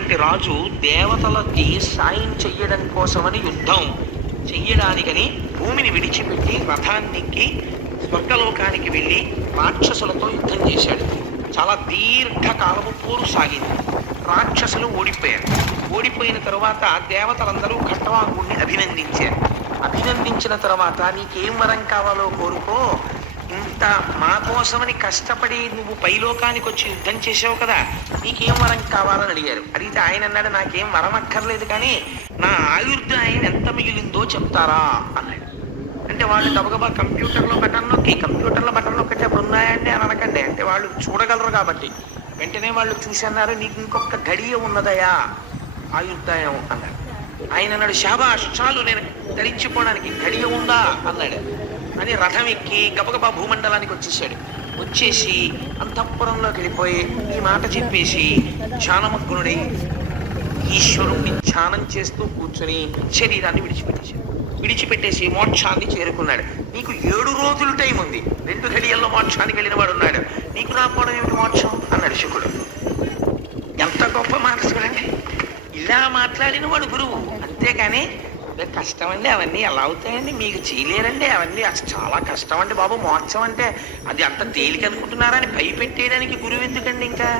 ఉన్నటువంటి రాజు దేవతలకి సాయం చెయ్యడం కోసమని యుద్ధం చెయ్యడానికని భూమిని విడిచిపెట్టి రథాన్నికి స్వర్గలోకానికి వెళ్ళి రాక్షసులతో యుద్ధం చేశాడు. చాలా దీర్ఘకాలము పోరు సాగింది. రాక్షసులు ఓడిపోయారు. ఓడిపోయిన తరువాత దేవతలందరూ ఖట్టవాంగుణ్ణి అభినందించారు. అభినందించిన తర్వాత నీకేం వరం కావాలో కోరుకో ఇంత మా కోసమని కష్టపడి నువ్వు పైలోకానికి వచ్చి యుద్ధం చేసావు కదా? నీకేం వరం కావాలని అడిగారు. అడిగితే ఆయన అన్నాడు నాకేం వరం అక్కర్లేదు కానీ నా ఆయుర్దాయం ఎంత మిగిలిందో చెప్తారా? అన్నాడు. అంటే వాళ్ళు గబగబా కంప్యూటర్లో బటన్ నొక్కి కంప్యూటర్లో బటన్ నొక్కటి అప్పుడు ఉన్నాయండి అని అనకండి. అంటే వాళ్ళు చూడగలరు కాబట్టి. వెంటనే వాళ్ళు చూసి అన్నారు నీకు ఇంకొక గడియ ఉన్నదయా? ఆయుర్దాయం అన్నాడు. ఆయన అన్నాడు శాబాష్ చాలు నేను ధరించుకోవడానికి గడియ ఉందా? అన్నాడు. అని రథం ఎక్కి గబగబా భూమండలానికి వచ్చేసాడు వచ్చేసి అంతఃపురంలోకి వెళ్ళిపోయి ఈ మాట చెప్పేసి ధ్యానమగ్నుడై ఈశ్వరుణ్ణి ధ్యానం చేస్తూ కూర్చొని శరీరాన్ని విడిచిపెట్టేశాడు. విడిచిపెట్టేసి మోక్షాన్ని చేరుకున్నాడు. నీకు ఏడు రోజులు టైం ఉంది. రెండు ఘడియల్లో మోక్షానికి వెళ్ళిన వాడు ఉన్నాడు. నీకు రాకపోవడం ఏమిటి మోక్షం? అన్నాడు శుకుడు. ఎంత గొప్ప మాట చూడండి ఇలా మాట్లాడిన వాడు గురువు. అంతేకాని అదే కష్టం అండి అవన్నీ ఎలా అవుతాయండి? మీకు చేయలేరండి అవన్నీ అసలు చాలా కష్టం అండి బాబు. మోక్షం అంటే అది అంత తేలిక అనుకుంటున్నారని భయపెట్టేయడానికి గురువు ఎందుకండి ఇంకా?